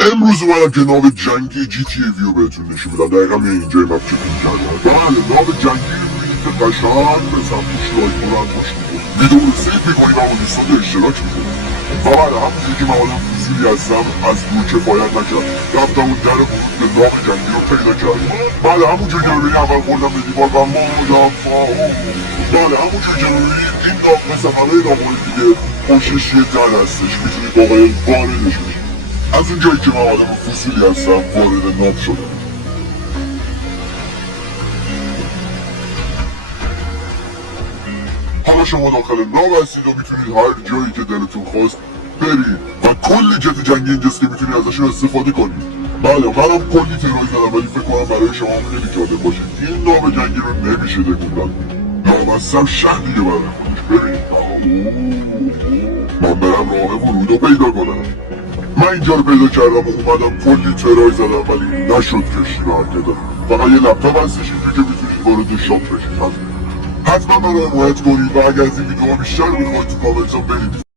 امروز اومدم که ناو جنگی جی تی ای ویو بهتون نشون بدم. دقیقا میای اینجا مپ چکین کردم. بله ناو جنگی روی که قشنگ بزن پوش لایک بلند خوش میکنم، ویدیو رو سیف میکنیم و دوستان به اشتراک میکنیم. و بله همونجوری که من آدم فضولی هستم از دور کفایت نکرد، رفتم اون در ورود به ناو جنگی رو پیدا کردم. بله همونجوری که ببینی اول خوردم به دیوار و مادم فاهم. بله همونجوری که ببینید این ناو مثل همه ناوهای دیگه پشتش یه در هستش، میتونید واقعا واردش بشید. از اونجایی که من آدم فضولی هستم وارد ناو شدم. حالا شما داخل ناو هستید و میتونید هر جایی که دلتون خواست برید و کلی جت جنگی اینجاست که میتونید ازشون استفاده کنید. بله منم کلی ترای زدم ولی فکر کنم برای شما خیلی جالب باشه. این ناو جنگی رو نمیشه دکوندن. نامستم شهریه برای خودش. ببینید من برم راه ورود رو پیدا کنم. من اینجا رو پیدا کردم و اومدم کلی ترای زدم ولی نشد کشتی رو حرکت. فقط یه لپتاپ هستش اینجا که میتونید وارد شاپ بشید. حتما من رو حمایت کنید و اگر از این ویدیوها بیشتر میخواید تو کامنت ها برید